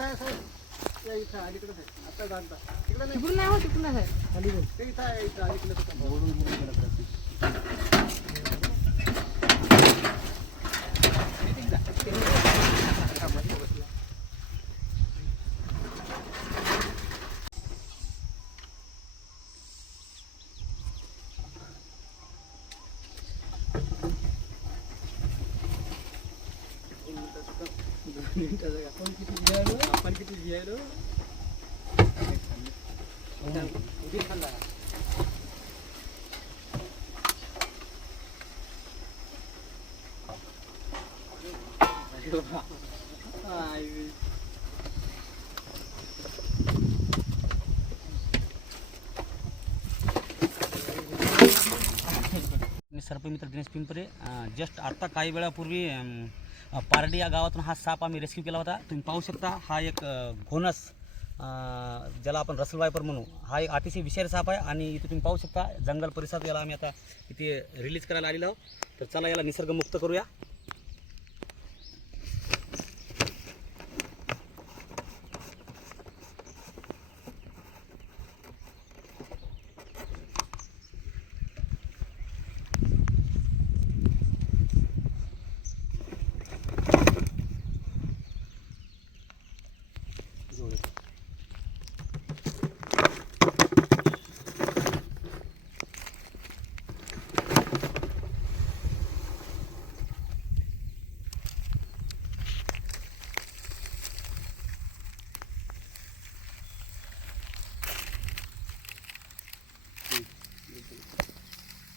इथं आहे साहेब, या इथं अलीकडेच आहे. आता जाणता तिकडे नाही, तिकडून नाही हो, तिकडून आहे खाली बोल. ते इथं आहे, इथं अलीकडेच आहे. आपण किती घ्यायलो उदी खाल्ला मी सर्पमित्र दिनेश पिंपरे. जस्ट आत्ता काही वेळापूर्वी पारडी या गावातून हा साप आम्ही रेस्क्यू केला होता. तुम्ही पाहू शकता हा एक घोणस, ज्याला आपण रसल वायपर म्हणू, हा एक अतिशय विषारी साप आहे. आणि इथे तुम्ही पाहू शकता जंगल परिसरात याला आम्ही आता इथे रिलीज करायला आलेलो आहोत. तर चला याला निसर्गमुक्त करूया. जोडे